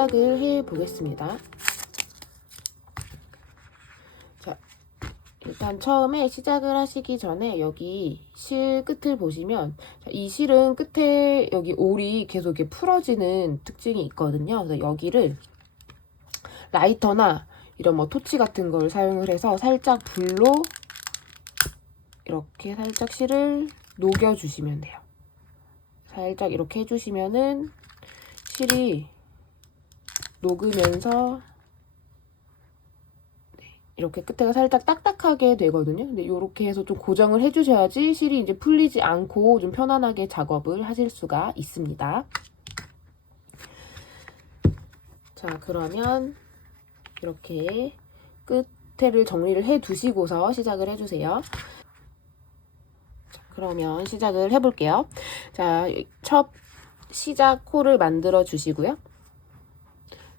시작을 해 보겠습니다. 자, 일단 처음에 시작을 하시기 전에 여기 실 끝을 보시면 이 실은 끝에 여기 올이 계속 이렇게 풀어지는 특징이 있거든요. 그래서 여기를 라이터나 이런 뭐 토치 같은 걸 사용을 해서 살짝 불로 이렇게 살짝 실을 녹여주시면 돼요. 살짝 이렇게 해주시면은 실이 녹으면서 이렇게 끝에가 살짝 딱딱하게 되거든요. 근데 이렇게 해서 좀 고정을 해주셔야지 실이 이제 풀리지 않고 좀 편안하게 작업을 하실 수가 있습니다. 자, 그러면 이렇게 끝에를 정리를 해 두시고서 시작을 해주세요. 자, 그러면 시작을 해볼게요. 자, 첫 시작 코를 만들어 주시고요.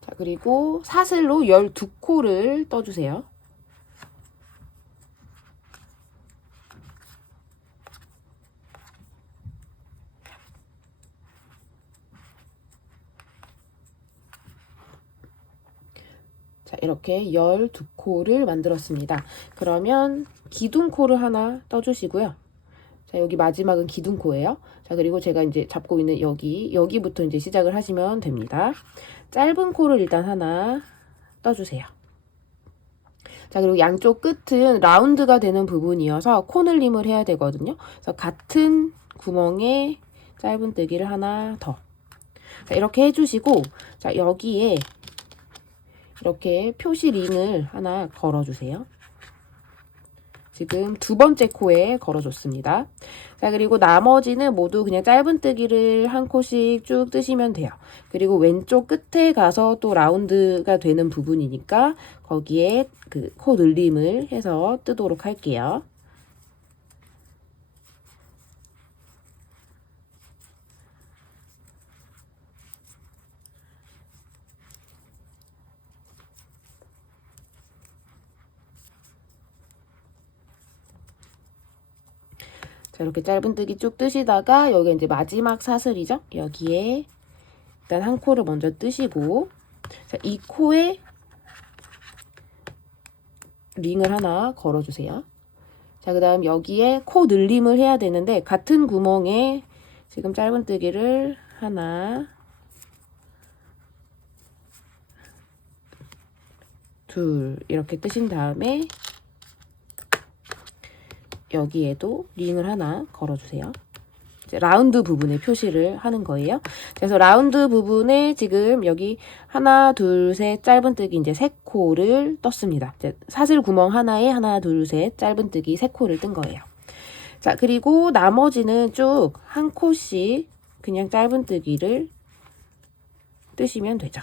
자, 그리고 사슬로 12코를 떠주세요. 자, 이렇게 12코를 만들었습니다. 그러면 기둥코를 하나 떠주시고요. 자, 여기 마지막은 기둥코예요. 자, 그리고 제가 이제 잡고 있는 여기부터 이제 시작을 하시면 됩니다. 짧은 코를 일단 하나 떠주세요. 자, 그리고 양쪽 끝은 라운드가 되는 부분이어서 코늘림을 해야 되거든요. 그래서 같은 구멍에 짧은뜨기를 하나 더. 자, 이렇게 해주시고, 자, 여기에 이렇게 표시 링을 하나 걸어주세요. 지금 두 번째 코에 걸어줬습니다. 자, 그리고 나머지는 모두 그냥 짧은뜨기를 한 코씩 쭉 뜨시면 돼요. 그리고 왼쪽 끝에 가서 또 라운드가 되는 부분이니까 거기에 그 코 늘림을 해서 뜨도록 할게요. 자, 이렇게 짧은뜨기 쭉 뜨시다가 여기 이제 마지막 사슬이죠. 여기에 일단 한 코를 먼저 뜨시고, 자, 이 코에 링을 하나 걸어주세요. 자, 그 다음 여기에 코 늘림을 해야 되는데 같은 구멍에 지금 짧은뜨기를 하나, 둘 이렇게 뜨신 다음에 여기에도 링을 하나 걸어주세요. 이제 라운드 부분에 표시를 하는 거예요. 그래서 라운드 부분에 지금 여기 하나, 둘, 셋 짧은뜨기 이제 3코를 떴습니다. 이제 사슬 구멍 하나에 하나, 둘, 셋 짧은뜨기 3코를 뜬 거예요. 자, 그리고 나머지는 쭉 한 코씩 그냥 짧은뜨기를 뜨시면 되죠.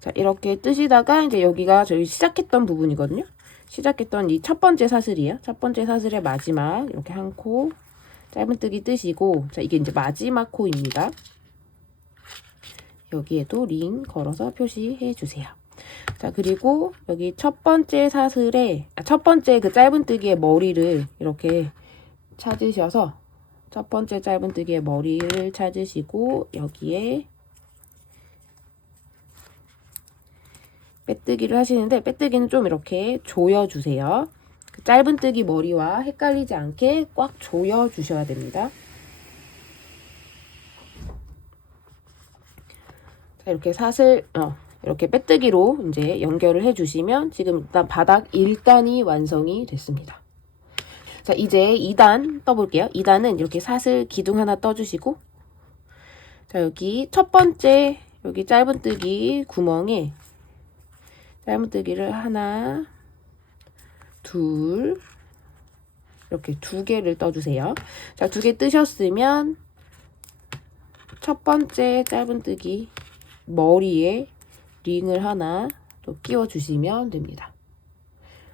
자, 이렇게 뜨시다가 이제 여기가 저희 시작했던 부분이거든요. 시작했던 이 첫 번째 사슬이에요. 첫 번째 사슬의 마지막 이렇게 한 코 짧은뜨기 뜨시고, 자, 이게 이제 마지막 코입니다. 여기에도 링 걸어서 표시해 주세요. 자, 그리고 여기 첫 번째 사슬에 첫 번째 그 짧은뜨기의 머리를 이렇게 찾으셔서 첫 번째 짧은뜨기의 머리를 찾으시고 여기에 빼뜨기를 하시는데 빼뜨기는 좀 이렇게 조여주세요. 그 짧은뜨기 머리와 헷갈리지 않게 꽉 조여주셔야 됩니다. 자, 이렇게 사슬 이렇게 빼뜨기로 이제 연결을 해주시면 지금 일단 바닥 1단이 완성이 됐습니다. 자, 이제 2단 떠볼게요. 2단은 이렇게 사슬 기둥 하나 떠주시고, 자, 여기 첫 번째 여기 짧은뜨기 구멍에 짧은뜨기를 하나, 둘 이렇게 2개를 떠주세요. 자, 2개 뜨셨으면 첫 번째 짧은뜨기 머리에 링을 하나 또 끼워 주시면 됩니다.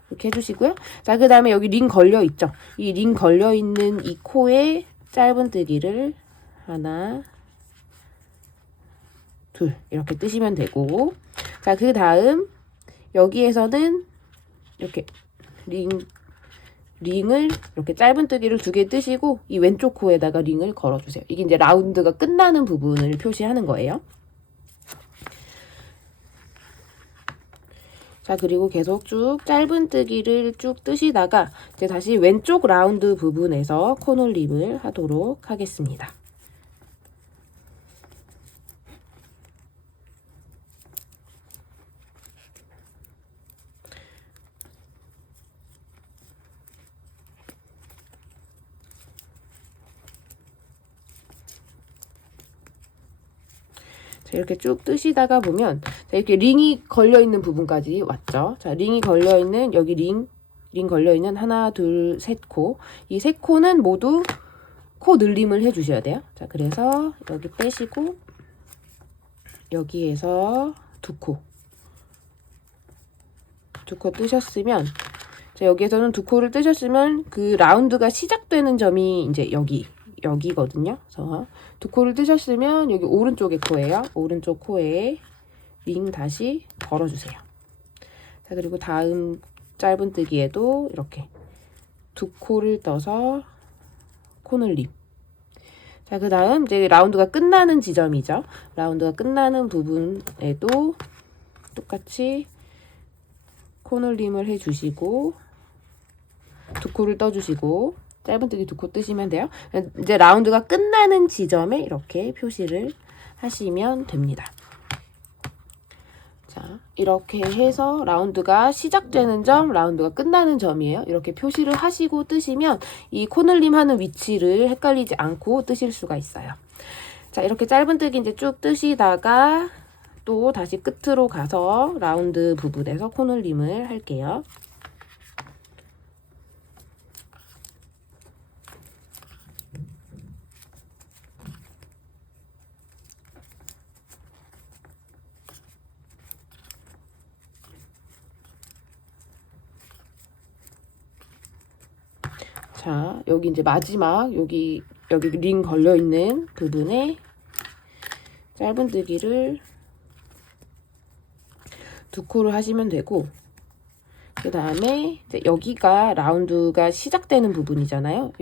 이렇게 해주시고요. 자, 그 다음에 여기 링 걸려 있죠. 이 링 걸려 있는 이 코에 짧은뜨기를 하나, 둘 이렇게 뜨시면 되고, 자, 그 다음 여기에서는 이렇게 링을 이렇게 짧은뜨기를 2개 뜨시고 이 왼쪽 코에다가 링을 걸어주세요. 이게 이제 라운드가 끝나는 부분을 표시하는 거예요. 자, 그리고 계속 쭉 짧은뜨기를 쭉 뜨시다가 이제 다시 왼쪽 라운드 부분에서 코놀림을 하도록 하겠습니다. 자, 이렇게 쭉 뜨시다가 보면 자, 이렇게 링이 걸려있는 부분까지 왔죠. 자, 링이 걸려있는 여기 링 걸려있는 하나, 둘, 셋 코. 이 세 코는 모두 코 늘림을 해주셔야 돼요. 자, 그래서 여기 빼시고 여기에서 두 코 뜨셨으면, 자, 여기에서는 두 코를 뜨셨으면 그 라운드가 시작되는 점이 이제 여기거든요. 그래서 두 코를 뜨셨으면 여기 오른쪽에 코예요. 오른쪽 코에 링 다시 걸어주세요. 자, 그리고 다음 짧은뜨기에도 이렇게 두 코를 떠서 코늘림. 자, 그 다음 이제 라운드가 끝나는 지점이죠. 라운드가 끝나는 부분에도 똑같이 코늘림을 해주시고 두 코를 떠주시고 짧은뜨기 두 코 뜨시면 돼요. 이제 라운드가 끝나는 지점에 이렇게 표시를 하시면 됩니다. 자, 이렇게 해서 라운드가 시작되는 점, 라운드가 끝나는 점이에요. 이렇게 표시를 하시고 뜨시면 이 코늘림 하는 위치를 헷갈리지 않고 뜨실 수가 있어요. 자, 이렇게 짧은뜨기 이제 쭉 뜨시다가 또 다시 끝으로 가서 라운드 부분에서 코늘림을 할게요. 자, 여기 이제 마지막 여기 링 걸려 있는 부분에 짧은뜨기를 두 코를 하시면 되고, 그 다음에 여기가 라운드가 시작되는 부분이잖아요.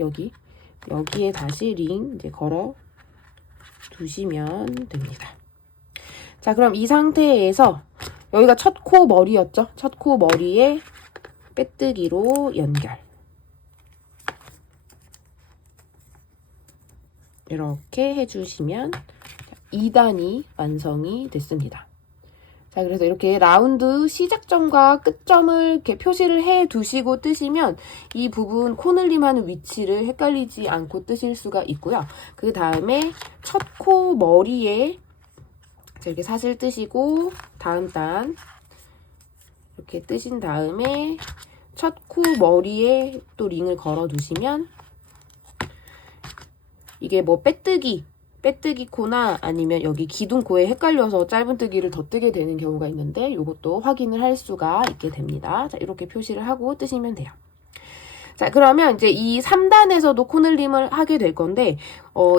여기에 다시 링 이제 걸어 두시면 됩니다. 자, 그럼 이 상태에서 여기가 첫 코 머리였죠. 첫 코 머리에 빼뜨기로 연결. 이렇게 해주시면 2단이 완성이 됐습니다. 자, 그래서 이렇게 라운드 시작점과 끝점을 이렇게 표시를 해 두시고 뜨시면 이 부분 코늘림 하는 위치를 헷갈리지 않고 뜨실 수가 있고요. 그 다음에 첫 코 머리에 이렇게 사슬 뜨시고 다음 단 이렇게 뜨신 다음에 첫 코 머리에 또 링을 걸어 두시면 이게 뭐 빼뜨기 코나 아니면 여기 기둥코에 헷갈려서 짧은뜨기를 더 뜨게 되는 경우가 있는데 이것도 확인을 할 수가 있게 됩니다. 자, 이렇게 표시를 하고 뜨시면 돼요. 자, 그러면 이제 이 3단에서도 코늘림을 하게 될 건데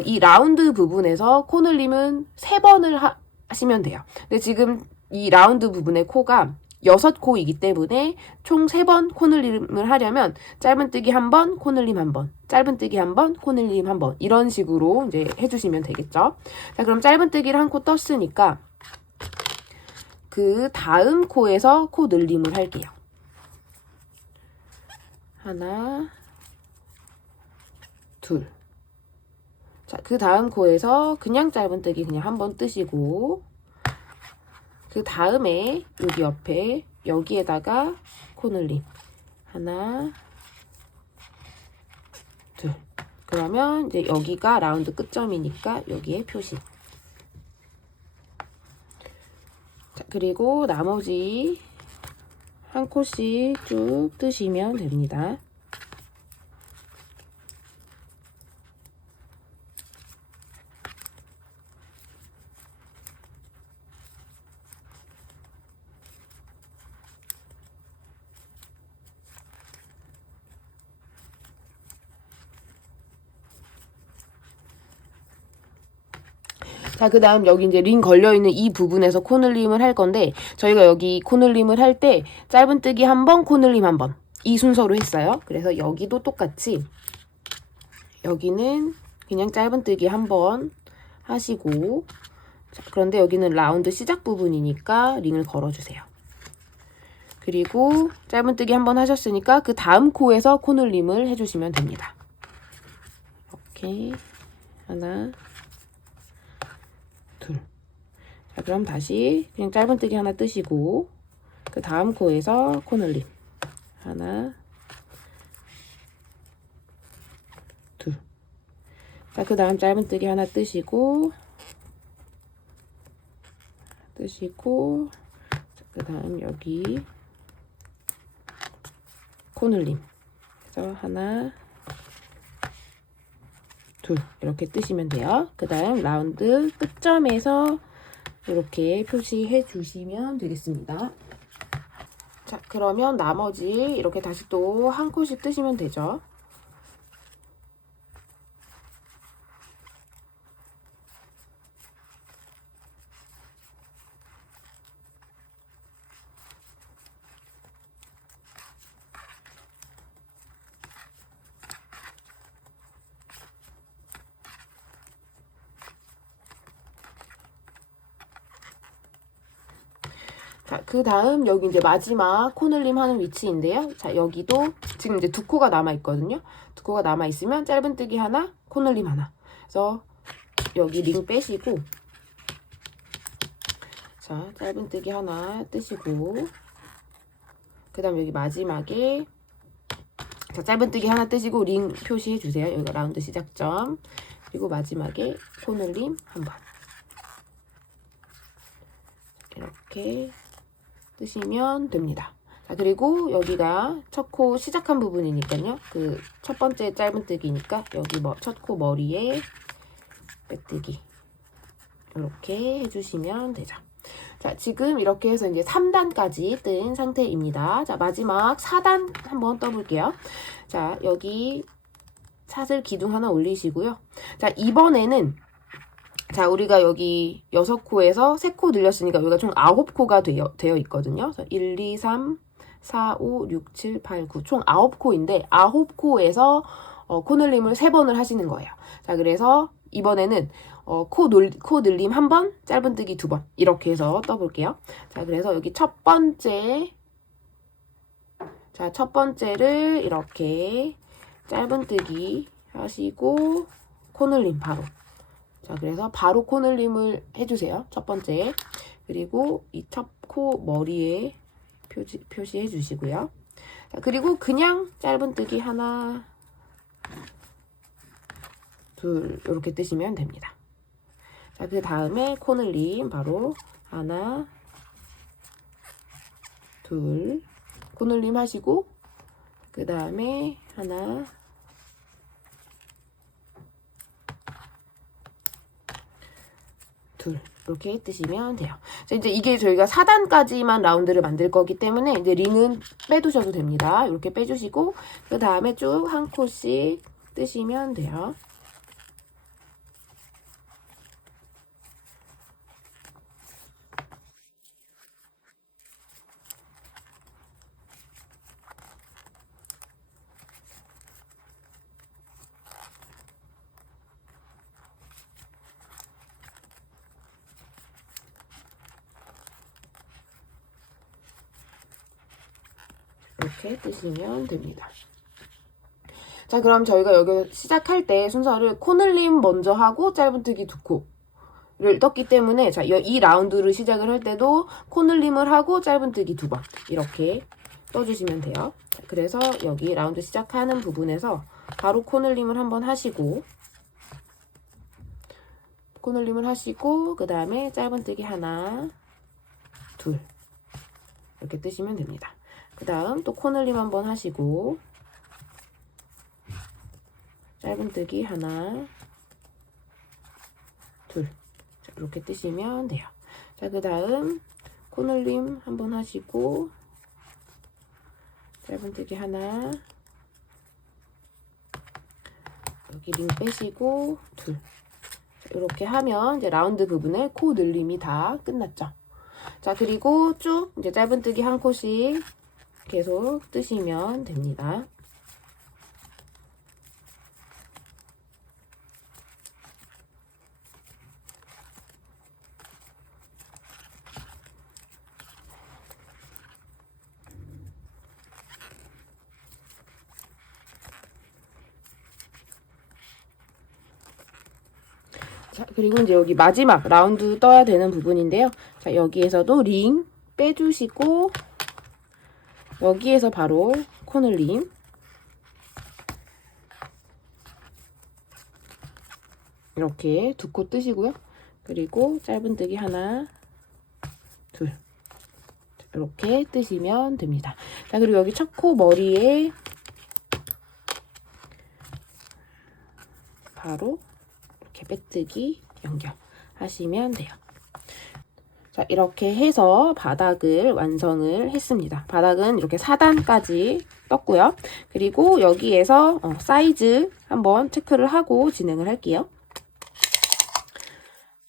이 라운드 부분에서 코늘림은 3번을 하시면 돼요. 근데 지금 이 라운드 부분의 코가 6코이기 때문에 총 3번 코늘림을 하려면 짧은뜨기 1번, 코늘림 1번, 짧은뜨기 1번, 코늘림 1번 이런 식으로 이제 해주시면 되겠죠. 자, 그럼 짧은뜨기를 1코 떴으니까 그 다음 코에서 코늘림을 할게요. 하나, 둘. 자, 그 다음 코에서 그냥 짧은뜨기 그냥 1번 뜨시고 그 다음에 여기 옆에 여기에다가 코늘림 하나, 둘. 그러면 이제 여기가 라운드 끝점이니까 여기에 표시. 자, 그리고 나머지 한 코씩 쭉 뜨시면 됩니다. 자, 그 다음 여기 이제 링 걸려있는 이 부분에서 코늘림을 할 건데, 저희가 여기 코늘림을 할 때 짧은뜨기 한 번, 코늘림 한 번. 이 순서로 했어요. 그래서 여기도 똑같이, 여기는 그냥 짧은뜨기 한 번 하시고, 자, 그런데 여기는 라운드 시작 부분이니까 링을 걸어주세요. 그리고 짧은뜨기 한 번 하셨으니까 그 다음 코에서 코늘림을 해주시면 됩니다. 이렇게 하나, 둘. 자, 그럼 다시 그냥 짧은뜨기 하나 뜨시고 그 다음 코에서 코늘림 하나, 둘. 자, 그 다음 짧은뜨기 하나 뜨시고 그 다음 여기 코늘림. 그래서 하나, 둘 이렇게 뜨시면 돼요. 그 다음 라운드 끝점에서 이렇게 표시해 주시면 되겠습니다. 자, 그러면 나머지 이렇게 다시 또 한 코씩 뜨시면 되죠. 자, 그 다음 여기 이제 마지막 코늘림 하는 위치인데요. 자, 여기도 지금 이제 두 코가 남아 있거든요. 두 코가 남아 있으면 짧은뜨기 하나, 코늘림 하나. 그래서 여기 링 빼시고, 자, 짧은뜨기 하나 뜨시고, 그 다음 여기 마지막에, 자, 짧은뜨기 하나 뜨시고 링 표시해 주세요. 여기가 라운드 시작점. 그리고 마지막에 코늘림 한 번. 이렇게 뜨시면 됩니다. 자, 그리고 여기가 첫 코 시작한 부분이니까요. 그 첫 번째 짧은뜨기니까 여기 첫 코 머리에 빼뜨기 이렇게 해주시면 되죠. 자, 지금 이렇게 해서 이제 3단까지 뜬 상태입니다. 자, 마지막 4단 한번 떠볼게요. 자, 여기 사슬 기둥 하나 올리시고요. 자, 이번에는 자, 우리가 여기 6코에서 3코 늘렸으니까 여기가 총 9코가 되어 있거든요. 그래서 1, 2, 3, 4, 5, 6, 7, 8, 9. 총 9코인데 9코에서 코늘림을 3번을 하시는 거예요. 자, 그래서 이번에는 코 늘림 1번, 짧은뜨기 2번 이렇게 해서 떠볼게요. 자, 그래서 여기 첫 번째를 이렇게 짧은뜨기 하시고 코늘림 바로. 자, 그래서 바로 코늘림을 해주세요. 첫 번째. 그리고 이 첫 코 머리에 표시해 주시고요. 자, 그리고 그냥 짧은뜨기 하나, 둘 이렇게 뜨시면 됩니다. 자, 그 다음에 코늘림 바로 하나, 둘 코늘림 하시고 그 다음에 하나, 둘 이렇게 뜨시면 돼요. 자, 이제 이게 저희가 4단까지만 라운드를 만들 거기 때문에 이제 링은 빼두셔도 됩니다. 이렇게 빼주시고 그 다음에 쭉 한 코씩 뜨시면 돼요. 이렇게 뜨시면 됩니다. 자, 그럼 저희가 여기 시작할 때 순서를 코늘림 먼저 하고 짧은뜨기 2코를 떴기 때문에 자, 이 라운드를 시작을 할 때도 코늘림을 하고 짧은뜨기 2번 이렇게 떠주시면 돼요. 자, 그래서 여기 라운드 시작하는 부분에서 바로 코늘림을 한번 하시고 그 다음에 짧은뜨기 하나, 둘 이렇게 뜨시면 됩니다. 그 다음 또 코늘림 한번 하시고 짧은뜨기 하나, 둘 자, 이렇게 뜨시면 돼요. 자, 그 다음 코늘림 한번 하시고 짧은뜨기 하나, 여기 링 빼시고 둘. 이렇게 하면 이제 라운드 부분을 코 늘림이 다 끝났죠. 자, 그리고 쭉 이제 짧은뜨기 한 코씩 계속 뜨시면 됩니다. 자, 그리고 이제 여기 마지막 라운드 떠야 되는 부분인데요. 자, 여기에서도 링 빼주시고 여기에서 바로 코늘림 이렇게 두 코 뜨시고요. 그리고 짧은뜨기 하나, 둘 이렇게 뜨시면 됩니다. 자, 그리고 여기 첫 코 머리에 바로 이렇게 빼뜨기 연결하시면 돼요. 자, 이렇게 해서 바닥을 완성을 했습니다. 바닥은 이렇게 4단까지 떴고요. 그리고 여기에서 사이즈 한번 체크를 하고 진행을 할게요.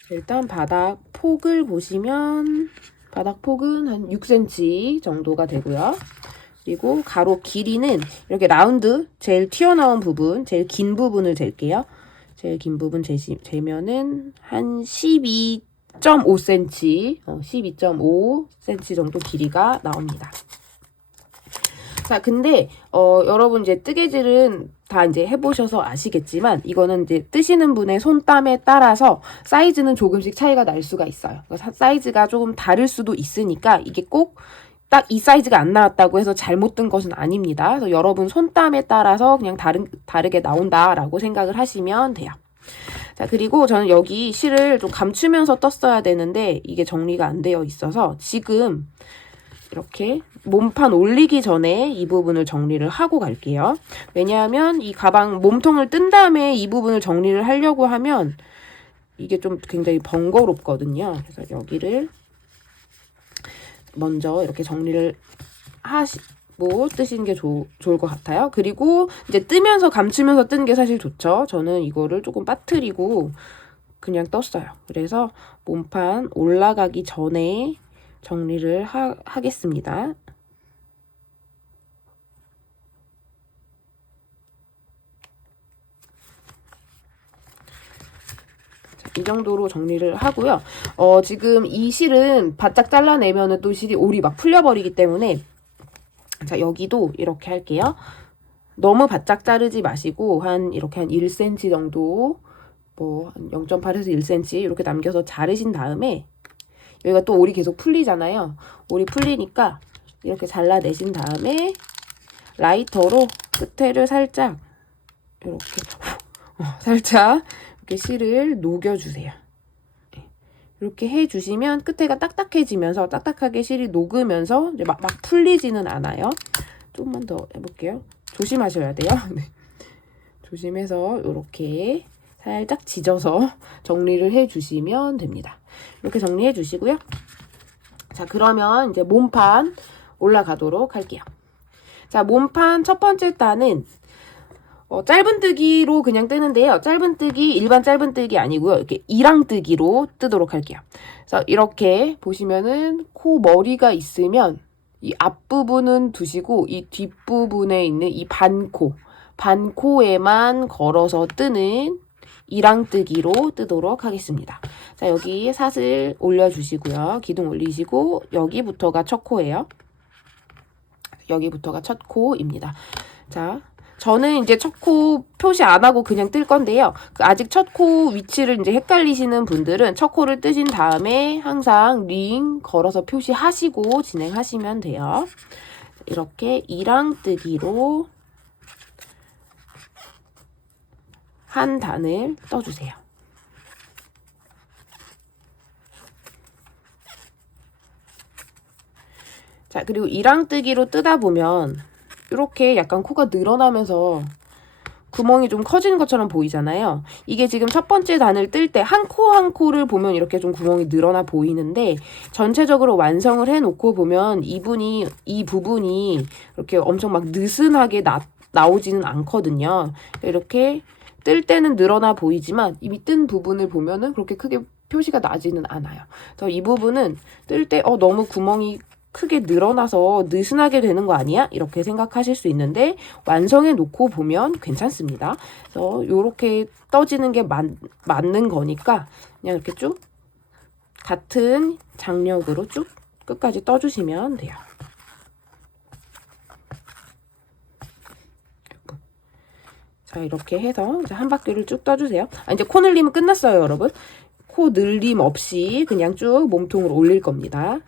일단 바닥 폭을 보시면 바닥 폭은 한 6cm 정도가 되고요. 그리고 가로 길이는 이렇게 라운드 제일 튀어나온 부분, 제일 긴 부분을 잴게요. 제일 긴 부분 재면은 한 12.5cm, 12.5cm 정도 길이가 나옵니다. 자, 근데 여러분 이제 뜨개질은 다 이제 해보셔서 아시겠지만 이거는 이제 뜨시는 분의 손땀에 따라서 사이즈는 조금씩 차이가 날 수가 있어요. 사이즈가 조금 다를 수도 있으니까 이게 꼭 딱 이 사이즈가 안 나왔다고 해서 잘못 뜬 것은 아닙니다. 그래서 여러분 손땀에 따라서 그냥 다르게 나온다라고 생각을 하시면 돼요. 자, 그리고 저는 여기 실을 좀 감추면서 떴어야 되는데 이게 정리가 안 되어 있어서 지금 이렇게 몸판 올리기 전에 이 부분을 정리를 하고 갈게요. 왜냐하면 이 가방 몸통을 뜬 다음에 이 부분을 정리를 하려고 하면 이게 좀 굉장히 번거롭거든요. 그래서 여기를 먼저 이렇게 정리를 하시고 뜨시는 게 좋을 것 같아요. 그리고 이제 뜨면서 감추면서 뜨는 게 사실 좋죠. 저는 이거를 조금 빠뜨리고 그냥 떴어요. 그래서 몸판 올라가기 전에 정리를 하겠습니다. 자, 이 정도로 정리를 하고요. 지금 이 실은 바짝 잘라내면은 또 실이 올이 막 풀려버리기 때문에 자, 여기도 이렇게 할게요. 너무 바짝 자르지 마시고 이렇게 한 1cm 정도 뭐 0.8에서 1cm 이렇게 남겨서 자르신 다음에 여기가 또 올이 계속 풀리잖아요. 올이 풀리니까 이렇게 잘라내신 다음에 라이터로 끝에를 살짝 이렇게 살짝 이렇게 실을 녹여주세요. 이렇게 해주시면 끝에가 딱딱해지면서 딱딱하게 실이 녹으면서 이제 막 풀리지는 않아요. 조금만 더 해볼게요. 조심하셔야 돼요. 네. 조심해서 이렇게 살짝 지져서 정리를 해주시면 됩니다. 이렇게 정리해 주시고요. 자, 그러면 이제 몸판 올라가도록 할게요. 자, 몸판 첫 번째 단은 짧은뜨기로 그냥 뜨는데요. 짧은뜨기, 일반 짧은뜨기 아니고요. 이렇게 이랑뜨기로 뜨도록 할게요. 그래서 이렇게 보시면은 코 머리가 있으면 이 앞부분은 두시고 이 뒷부분에 있는 이 반코에만 걸어서 뜨는 이랑뜨기로 뜨도록 하겠습니다. 자, 여기 사슬 올려주시고요. 기둥 올리시고 여기부터가 첫 코예요. 여기부터가 첫 코입니다. 자, 저는 이제 첫 코 표시 안 하고 그냥 뜰 건데요. 아직 첫 코 위치를 이제 헷갈리시는 분들은 첫 코를 뜨신 다음에 항상 링 걸어서 표시하시고 진행하시면 돼요. 이렇게 이랑뜨기로 한 단을 떠주세요. 자, 그리고 이랑뜨기로 뜨다 보면 이렇게 약간 코가 늘어나면서 구멍이 좀 커지는 것처럼 보이잖아요. 이게 지금 첫 번째 단을 뜰 때 한 코 한 코를 보면 이렇게 좀 구멍이 늘어나 보이는데 전체적으로 완성을 해놓고 보면 이 부분이 이렇게 엄청 막 느슨하게 나오지는 않거든요. 이렇게 뜰 때는 늘어나 보이지만 이미 뜬 부분을 보면은 그렇게 크게 표시가 나지는 않아요. 그래서 이 부분은 뜰 때 너무 구멍이 크게 늘어나서 느슨하게 되는 거 아니야? 이렇게 생각하실 수 있는데 완성해 놓고 보면 괜찮습니다. 그래서 이렇게 떠지는 게 맞는 거니까 그냥 이렇게 쭉 같은 장력으로 쭉 끝까지 떠주시면 돼요. 자, 이렇게 해서 한 바퀴를 쭉 떠주세요. 이제 코 늘림은 끝났어요, 여러분. 코 늘림 없이 그냥 쭉 몸통으로 올릴 겁니다.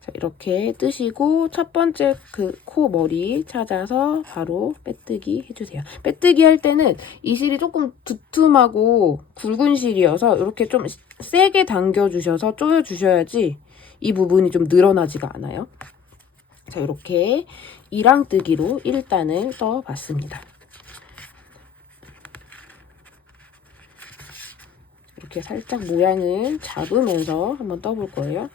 자, 이렇게 뜨시고 첫 번째 그 코 머리 찾아서 바로 빼뜨기 해주세요. 빼뜨기 할 때는 이 실이 조금 두툼하고 굵은 실이어서 이렇게 좀 세게 당겨주셔서 조여주셔야지 이 부분이 좀 늘어나지가 않아요. 자, 이렇게 이랑뜨기로 1단을 떠봤습니다. 이렇게 살짝 모양을 잡으면서 한번 떠볼 거예요.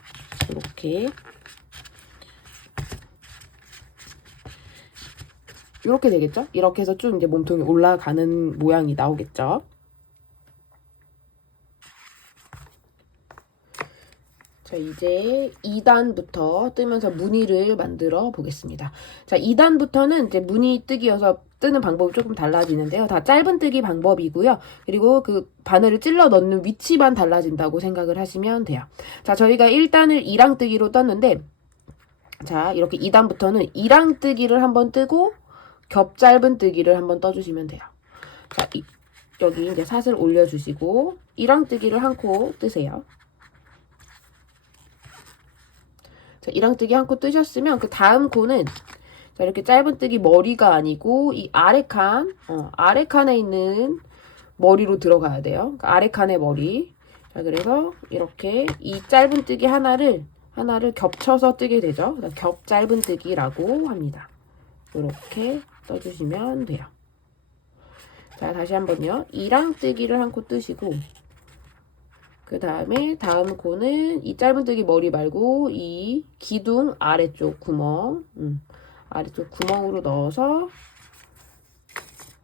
이렇게 되겠죠? 이렇게 해서 쭉 이제 몸통이 올라가는 모양이 나오겠죠? 자, 이제 2단부터 뜨면서 무늬를 만들어 보겠습니다. 자, 2단부터는 이제 무늬 뜨기여서 뜨는 방법이 조금 달라지는데요. 다 짧은 뜨기 방법이고요. 그리고 그 바늘을 찔러 넣는 위치만 달라진다고 생각을 하시면 돼요. 자, 저희가 1단을 이랑뜨기로 떴는데, 자, 이렇게 2단부터는 이랑뜨기를 한번 뜨고 겹 짧은 뜨기를 한번 떠주시면 돼요. 자, 여기 이제 사슬 올려주시고 이랑뜨기를 한 코 뜨세요. 자, 이랑뜨기 한 코 뜨셨으면 그 다음 코는 자, 이렇게 짧은뜨기 머리가 아니고 이 아래칸에 있는 머리로 들어가야 돼요. 그러니까 아래칸의 머리. 자, 그래서 이렇게 이 짧은뜨기 하나를 겹쳐서 뜨게 되죠. 겹 짧은뜨기라고 합니다. 이렇게 떠주시면 돼요. 자, 다시 한번요. 이랑뜨기를 한 코 뜨시고 그 다음에 다음 코는 이 짧은뜨기 머리 말고 이 기둥 아래쪽 구멍 아래쪽 구멍으로 넣어서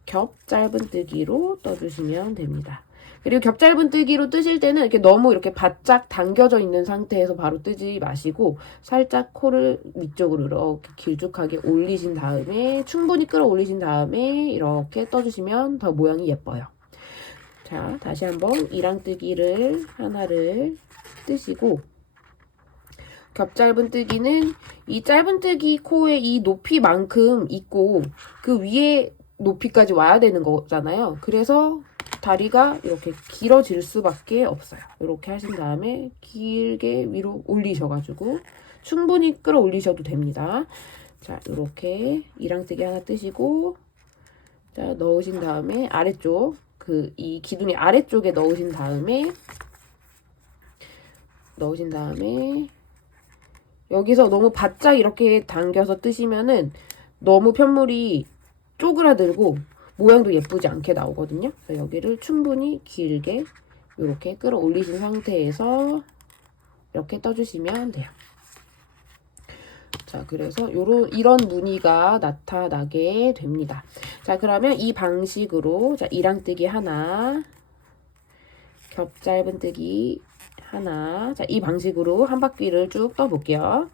겹 짧은뜨기로 떠주시면 됩니다. 그리고 겹 짧은뜨기로 뜨실 때는 이렇게 너무 이렇게 바짝 당겨져 있는 상태에서 바로 뜨지 마시고 살짝 코를 위쪽으로 이렇게 길쭉하게 올리신 다음에 충분히 끌어올리신 다음에 이렇게 떠주시면 더 모양이 예뻐요. 자, 다시 한번 이랑뜨기를 하나를 뜨시고 겹 짧은뜨기는 이 짧은뜨기 코의 이 높이만큼 있고 그 위에 높이까지 와야 되는 거잖아요. 그래서 다리가 이렇게 길어질 수밖에 없어요. 이렇게 하신 다음에 길게 위로 올리셔가지고 충분히 끌어올리셔도 됩니다. 자, 이렇게 이랑뜨기 하나 뜨시고 자, 넣으신 다음에 아래쪽 이 기둥의 아래쪽에 넣으신 다음에 여기서 너무 바짝 이렇게 당겨서 뜨시면은 너무 편물이 쪼그라들고 모양도 예쁘지 않게 나오거든요. 그래서 여기를 충분히 길게 이렇게 끌어올리신 상태에서 이렇게 떠주시면 돼요. 자, 그래서 이런 무늬가 나타나게 됩니다. 자, 그러면 이 방식으로 자, 이랑뜨기 하나, 겹 짧은뜨기 하나, 자, 이 방식으로 한 바퀴를 쭉 떠볼게요.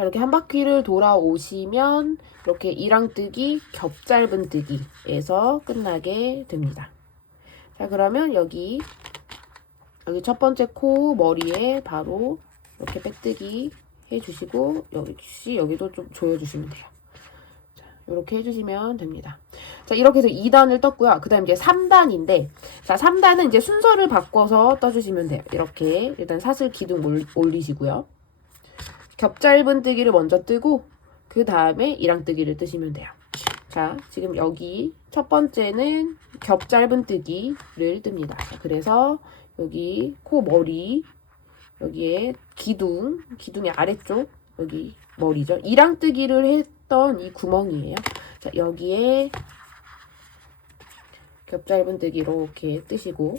자, 이렇게 한 바퀴를 돌아오시면 이렇게 이랑뜨기, 겹짧은뜨기에서 끝나게 됩니다. 자, 그러면 여기 첫 번째 코 머리에 바로 이렇게 빼뜨기 해주시고 역시 여기도 좀 조여주시면 돼요. 자, 이렇게 해주시면 됩니다. 자, 이렇게 해서 2단을 떴고요. 그 다음 이제 3단인데, 자, 3단은 이제 순서를 바꿔서 떠주시면 돼요. 이렇게 일단 사슬 기둥 올리시고요. 겹짧은뜨기를 먼저 뜨고 그 다음에 이랑뜨기를 뜨시면 돼요. 자, 지금 여기 첫 번째는 겹짧은뜨기를 뜹니다. 그래서 여기 코 머리, 여기에 기둥의 아래쪽, 여기 머리죠. 이랑뜨기를 했던 이 구멍이에요. 자, 여기에 겹짧은뜨기 이렇게 뜨시고,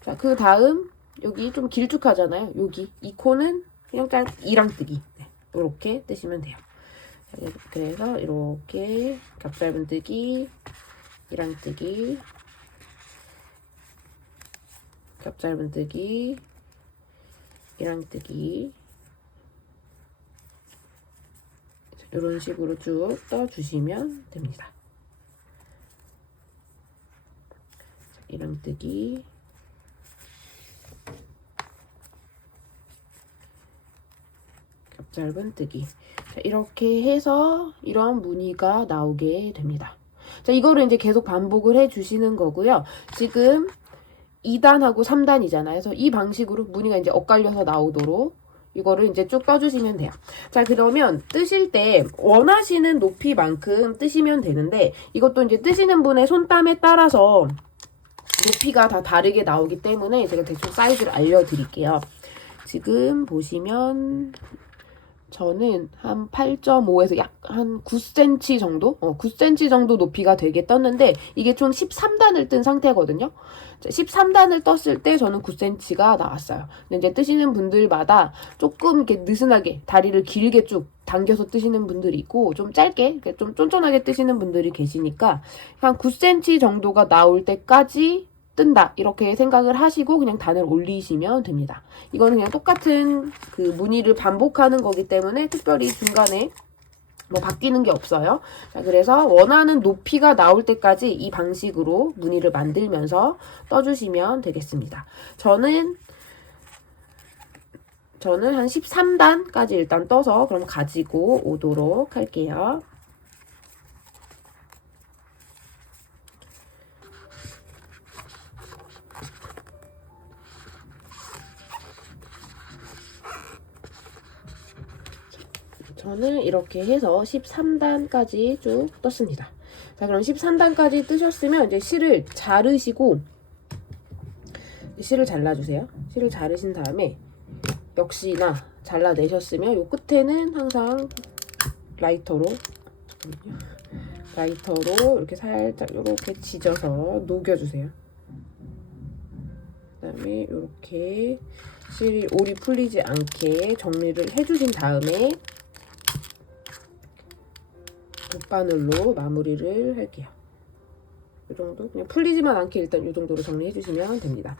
자, 그 다음 여기 좀 길쭉하잖아요. 여기 이 코는 그냥 이랑뜨기. 네, 이렇게 뜨시면 돼요. 자, 그래서 이렇게 겹짧은뜨기, 이랑뜨기, 겹짧은뜨기, 이랑뜨기, 이런 식으로 쭉 떠주시면 됩니다. 이랑뜨기, 겹짧은뜨기. 자, 이렇게 해서 이런 무늬가 나오게 됩니다. 자, 이거를 이제 계속 반복을 해 주시는 거고요. 지금 2단하고 3단이잖아요. 그래서 이 방식으로 무늬가 이제 엇갈려서 나오도록 이거를 이제 쭉 떠주시면 돼요. 자, 그러면 뜨실 때 원하시는 높이만큼 뜨시면 되는데, 이것도 이제 뜨시는 분의 손땀에 따라서 높이가 다 다르게 나오기 때문에 제가 대충 사이즈를 알려드릴게요. 지금 보시면 저는 한 8.5에서 약 한 9cm 정도? 9cm 정도 높이가 되게 떴는데, 이게 총 13단을 뜬 상태거든요. 13단을 떴을 때 저는 9cm가 나왔어요. 근데 이제 뜨시는 분들마다 조금 이렇게 느슨하게 다리를 길게 쭉 당겨서 뜨시는 분들이 있고, 좀 짧게, 좀 쫀쫀하게 뜨시는 분들이 계시니까 한 9cm 정도가 나올 때까지 뜬다 이렇게 생각을 하시고 그냥 단을 올리시면 됩니다. 이거는 그냥 똑같은 그 무늬를 반복하는 거기 때문에 특별히 중간에 뭐 바뀌는 게 없어요. 자, 그래서 원하는 높이가 나올 때까지 이 방식으로 무늬를 만들면서 떠주시면 되겠습니다. 저는 한 13단까지 일단 떠서 그럼 가지고 오도록 할게요. 저는 이렇게 해서 13단까지 쭉 떴습니다. 자, 그럼 13단까지 뜨셨으면 이제 실을 자르시고, 실을 잘라주세요. 실을 자르신 다음에 역시나 잘라내셨으면 요 끝에는 항상 라이터로 이렇게 살짝 이렇게 지져서 녹여주세요. 그 다음에 이렇게 실이 올이 풀리지 않게 정리를 해주신 다음에 돗바늘로 마무리를 할게요. 이 정도 그냥 풀리지만 않게 일단 이 정도로 정리해 주시면 됩니다.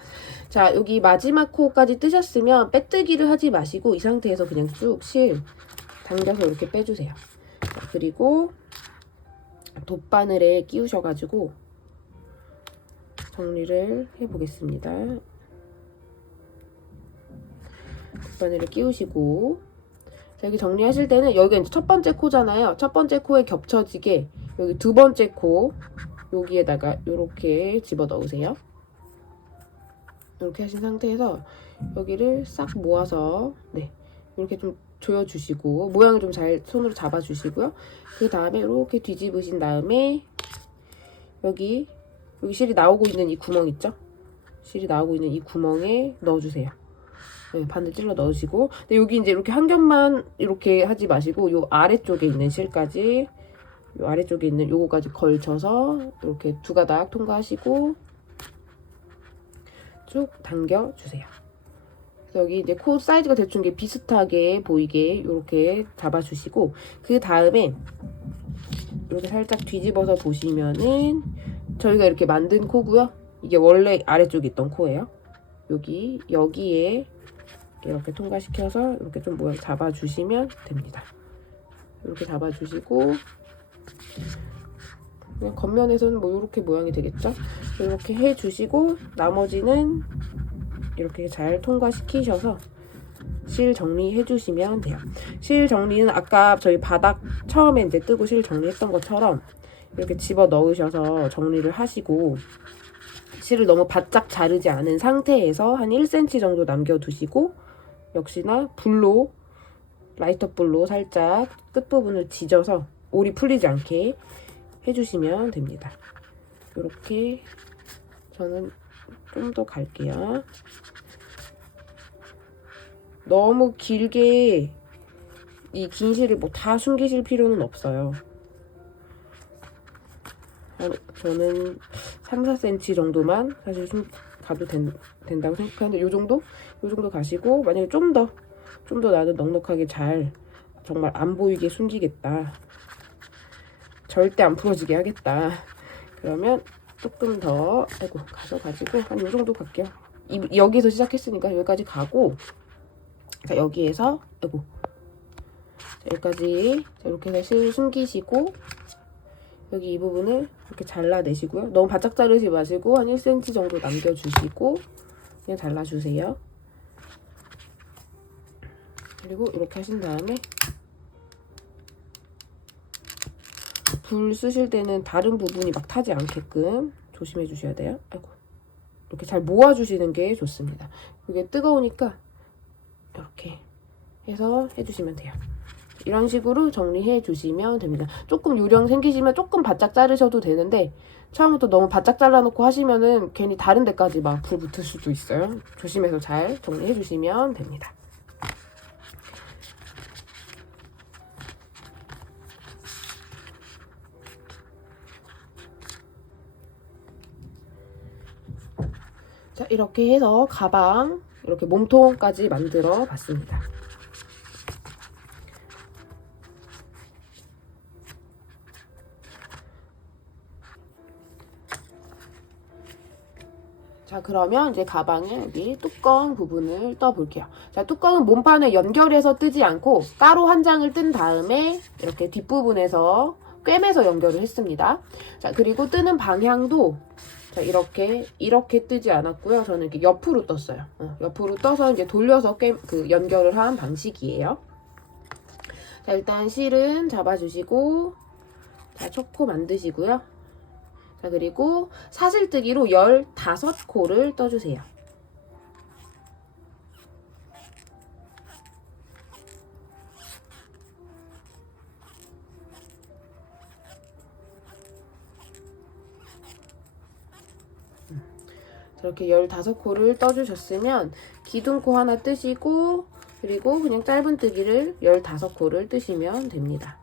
자, 여기 마지막 코까지 뜨셨으면 빼뜨기를 하지 마시고 이 상태에서 그냥 쭉 실 당겨서 이렇게 빼주세요. 자, 그리고 돗바늘에 끼우셔가지고 정리를 해보겠습니다. 돗바늘을 끼우시고, 자, 여기 정리하실 때는 여기가 이제 첫 번째 코잖아요. 첫 번째 코에 겹쳐지게 여기 두 번째 코 여기에다가 이렇게 집어 넣으세요. 이렇게 하신 상태에서 여기를 싹 모아서 이렇게 좀 조여주시고 모양을 좀 잘 손으로 잡아주시고요. 그 다음에 이렇게 뒤집으신 다음에 여기 실이 나오고 있는 이 구멍 있죠? 실이 나오고 있는 이 구멍에 넣어주세요. 반을 찔러 넣으시고, 근데 여기 이제 이렇게 한 겹만 이렇게 하지 마시고 요 아래쪽에 있는 실까지, 요 아래쪽에 있는 요거까지 걸쳐서 이렇게 두 가닥 통과하시고 쭉 당겨 주세요. 그래서 여기 이제 코 사이즈가 대충 비슷하게 보이게 이렇게 잡아주시고, 그 다음에 이렇게 살짝 뒤집어서 보시면은 저희가 이렇게 만든 코고요. 이게 원래 아래쪽에 있던 코예요. 여기에 이렇게 통과시켜서 이렇게 좀 모양 잡아주시면 됩니다. 이렇게 잡아주시고 그냥 겉면에서는 뭐 이렇게 모양이 되겠죠? 이렇게 해주시고 나머지는 이렇게 잘 통과시키셔서 실 정리해 주시면 돼요. 실 정리는 아까 저희 바닥 처음에 이제 뜨고 실 정리했던 것처럼 이렇게 집어 넣으셔서 정리를 하시고 실을 너무 바짝 자르지 않은 상태에서 한 1cm 정도 남겨두시고 역시나 불로 라이터 불로 살짝 끝부분을 지져서 올이 풀리지 않게 해주시면 됩니다. 이렇게 저는 좀 더 갈게요. 너무 길게 이 긴 실을 뭐 다 숨기실 필요는 없어요. 저는 3, 4cm 정도만 사실 가도 된다고 생각하는데 요 정도 가시고 만약에 좀 더 나는 넉넉하게 잘 정말 안 보이게 숨기겠다. 절대 안 풀어지게 하겠다. 그러면 조금 더 가지고 한 요 정도 갈게요. 여기서 시작했으니까 여기까지 가고 자, 여기에서 자, 여기까지 자, 이렇게 해서 실 숨기시고 여기 이 부분을 이렇게 잘라내시고요. 너무 바짝 자르지 마시고 한 1cm 정도 남겨주시고 그냥 잘라주세요. 그리고 이렇게 하신 다음에 불 쓰실 때는 다른 부분이 막 타지 않게끔 조심해 주셔야 돼요. 이렇게 잘 모아주시는 게 좋습니다. 이게 뜨거우니까 이렇게 해서 해주시면 돼요. 이런 식으로 정리해 주시면 됩니다. 조금 요령 생기시면 조금 바짝 자르셔도 되는데 처음부터 너무 바짝 잘라놓고 하시면은 괜히 다른 데까지 막 불 붙을 수도 있어요. 조심해서 잘 정리해 주시면 됩니다. 자, 이렇게 해서 가방 이렇게 몸통까지 만들어 봤습니다. 자, 그러면 이제 가방의 여기 뚜껑 부분을 떠볼게요. 자, 뚜껑은 몸판을 연결해서 뜨지 않고 따로 한 장을 뜬 다음에 이렇게 뒷부분에서 꿰매서 연결을 했습니다. 자, 그리고 뜨는 방향도 자, 이렇게 뜨지 않았고요. 저는 이렇게 옆으로 떴어요. 옆으로 떠서 이제 돌려서 연결을 한 방식이에요. 자, 일단 실은 잡아주시고 자, 초코 만드시고요. 자, 그리고 사슬뜨기로 15코를 떠주세요. 이렇게 15코를 떠주셨으면 기둥코 하나 뜨시고 그리고 그냥 짧은뜨기를 15코를 뜨시면 됩니다.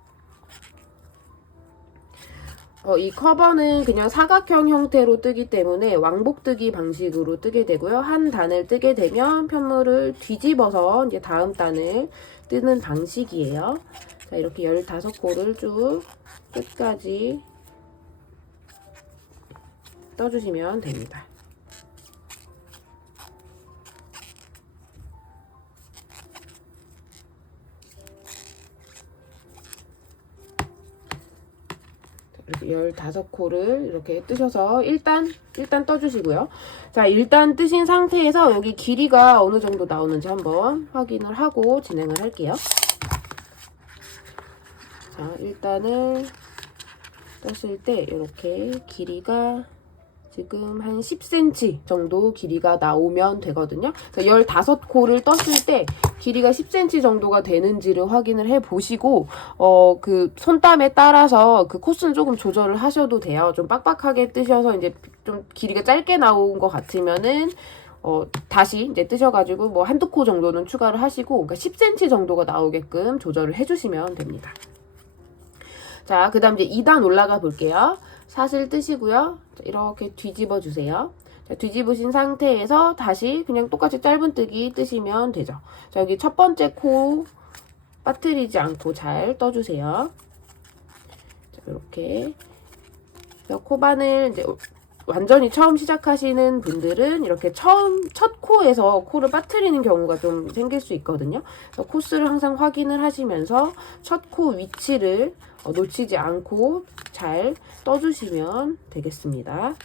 이 커버는 그냥 사각형 형태로 뜨기 때문에 왕복뜨기 방식으로 뜨게 되고요. 한 단을 뜨게 되면 편물을 뒤집어서 이제 다음 단을 뜨는 방식이에요. 자, 이렇게 15코를 쭉 끝까지 떠주시면 됩니다. 이렇게 15코를 이렇게 뜨셔서 일단 떠주시고요. 자, 일단 뜨신 상태에서 여기 길이가 어느 정도 나오는지 한번 확인을 하고 진행을 할게요. 자, 일단은 떴을 때 이렇게 길이가 지금 한 10cm 정도 길이가 나오면 되거든요. 15코를 떴을 때 길이가 10cm 정도가 되는지를 확인을 해 보시고 그 손땀에 따라서 그 코스는 조금 조절을 하셔도 돼요. 좀 빡빡하게 뜨셔서 이제 좀 길이가 짧게 나온 것 같으면은 다시 이제 뜨셔가지고 뭐 한두 코 정도는 추가를 하시고 그러니까 10cm 정도가 나오게끔 조절을 해주시면 됩니다. 자, 그 다음 이제 2단 올라가 볼게요. 사슬 뜨시고요. 이렇게 뒤집어 주세요. 자, 뒤집으신 상태에서 다시 그냥 똑같이 짧은뜨기 뜨시면 되죠. 자, 여기 첫 번째 코 빠뜨리지 않고 잘 떠주세요. 자, 이렇게 코바늘 이제 완전히 처음 시작하시는 분들은 이렇게 첫 코에서 코를 빠뜨리는 경우가 좀 생길 수 있거든요. 그래서 코스를 항상 확인을 하시면서 첫 코 위치를 놓치지 않고 잘 떠주시면 되겠습니다.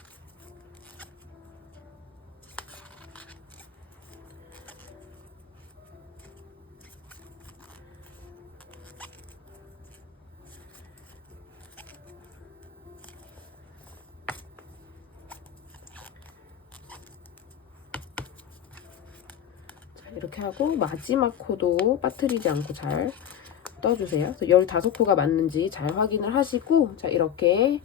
이렇게 하고 마지막 코도 빠뜨리지 않고 잘 떠주세요. 그래서 15코가 맞는지 잘 확인을 하시고, 자, 이렇게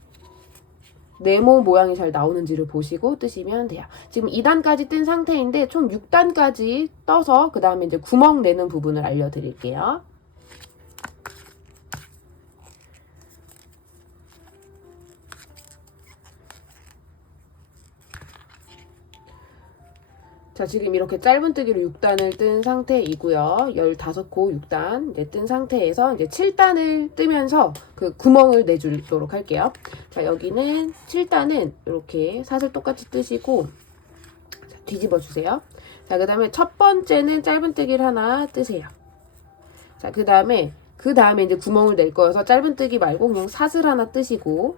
네모 모양이 잘 나오는지를 보시고 뜨시면 돼요. 지금 2단까지 뜬 상태인데 총 6단까지 떠서 그 다음에 이제 구멍 내는 부분을 알려드릴게요. 자, 지금 이렇게 짧은뜨기로 6단을 뜬 상태이고요. 15코 6단 이제 뜬 상태에서 이제 7단을 뜨면서 그 구멍을 내주도록 할게요. 자, 여기는 7단은 이렇게 사슬 똑같이 뜨시고, 자, 뒤집어 주세요. 자, 그 다음에 첫 번째는 짧은뜨기를 하나 뜨세요. 자, 그 다음에 이제 구멍을 낼 거여서 짧은뜨기 말고 그냥 사슬 하나 뜨시고,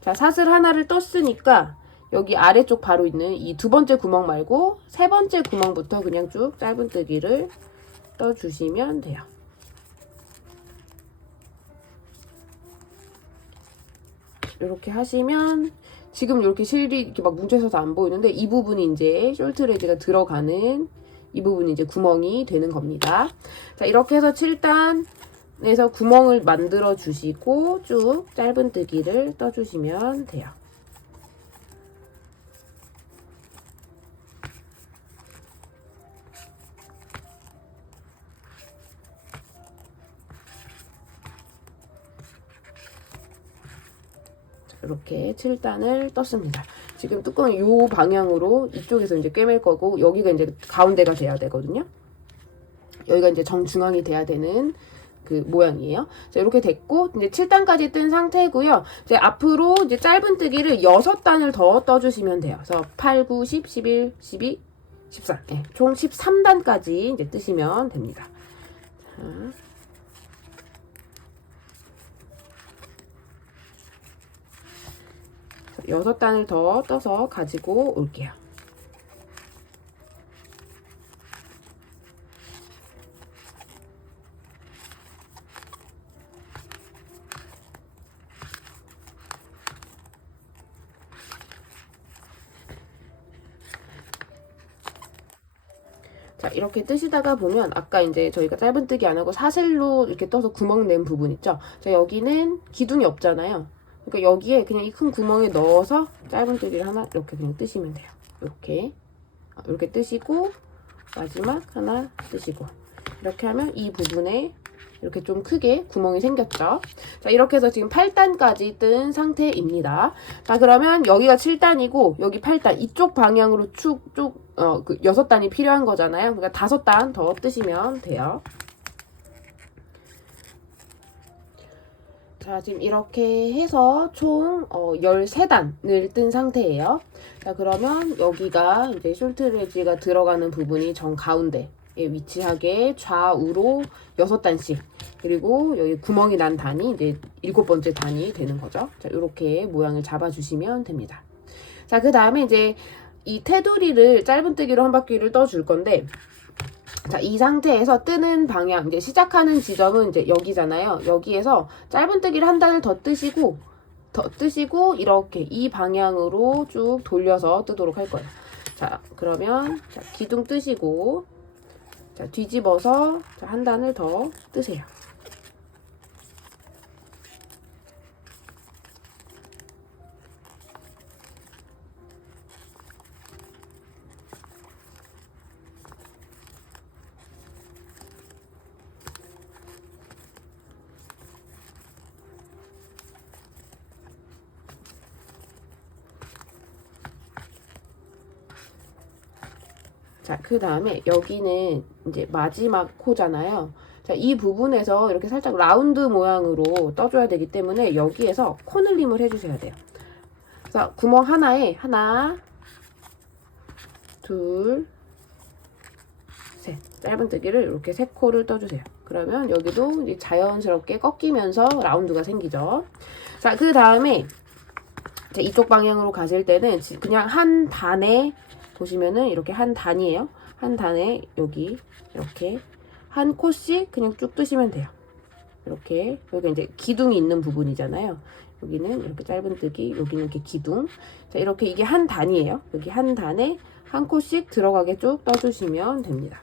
자, 사슬 하나를 떴으니까 여기 아래쪽 바로 있는 이 두 번째 구멍 말고 세 번째 구멍부터 그냥 쭉 짧은뜨기를 떠주시면 돼요. 이렇게 하시면 지금 이렇게 실이 이렇게 막 뭉쳐있어서 안 보이는데 이 부분이 이제 숄트레지가 들어가는 이 부분이 이제 구멍이 되는 겁니다. 자, 이렇게 해서 7단에서 구멍을 만들어 주시고 쭉 짧은뜨기를 떠주시면 돼요. 이렇게 7단을 떴습니다. 지금 뚜껑이 이 방향으로 이쪽에서 이제 꿰맬 거고, 여기가 이제 가운데가 돼야 되거든요. 여기가 이제 정중앙이 돼야 되는 그 모양이에요. 자, 이렇게 됐고, 이제 7단까지 뜬 상태고요. 이제 앞으로 이제 짧은뜨기를 6단을 더 떠주시면 돼요. 그래서 8, 9, 10, 11, 12, 14. 네, 총 13단까지 이제 뜨시면 됩니다. 자. 6단을 더 떠서 가지고 올게요. 자, 이렇게 뜨시다가 보면 아까 이제 저희가 짧은뜨기 안 하고 사슬로 이렇게 떠서 구멍 낸 부분 있죠? 자, 여기는 기둥이 없잖아요. 그러니까 여기에 그냥 이 큰 구멍에 넣어서 짧은뜨기를 하나 이렇게 그냥 뜨시면 돼요. 이렇게 뜨시고 마지막 하나 뜨시고, 이렇게 하면 이 부분에 이렇게 좀 크게 구멍이 생겼죠. 자, 이렇게 해서 지금 8단까지 뜬 상태입니다. 자, 그러면 여기가 7단이고 여기 8단, 이쪽 방향으로 쭉 6단이 필요한 거잖아요. 그러니까 5단 더 뜨시면 돼요. 자, 지금 이렇게 해서 총 13단을 뜬 상태예요. 자, 그러면 여기가 이제 숄트레지가 들어가는 부분이 정 가운데에 위치하게 좌우로 6단씩, 그리고 여기 구멍이 난 단이 이제 7번째 단이 되는 거죠. 자, 이렇게 모양을 잡아주시면 됩니다. 자, 그 다음에 이제 이 테두리를 짧은뜨기로 한 바퀴를 떠줄 건데, 자, 이 상태에서 뜨는 방향, 이제 시작하는 지점은 이제 여기잖아요. 여기에서 짧은뜨기를 한 단을 더 뜨시고 이렇게 이 방향으로 쭉 돌려서 뜨도록 할 거예요. 자, 그러면 자, 기둥 뜨시고, 자, 뒤집어서 자, 한 단을 더 뜨세요. 자, 그 다음에 여기는 이제 마지막 코잖아요. 자, 이 부분에서 이렇게 살짝 라운드 모양으로 떠줘야 되기 때문에 여기에서 코늘림을 해주셔야 돼요. 그래서 구멍 하나에 하나, 둘, 셋. 짧은뜨기를 이렇게 3코를 떠주세요. 그러면 여기도 이제 자연스럽게 꺾이면서 라운드가 생기죠. 자, 그 다음에 이쪽 방향으로 가실 때는 그냥 한 단에 보시면은 이렇게 한 단이에요. 한 단에 여기 이렇게 한 코씩 그냥 쭉 뜨시면 돼요. 이렇게 여기 이제 기둥이 있는 부분이잖아요. 여기는 이렇게 짧은뜨기, 여기는 이렇게 기둥. 자, 이렇게 이게 한 단이에요. 여기 한 단에 한 코씩 들어가게 쭉 떠주시면 됩니다.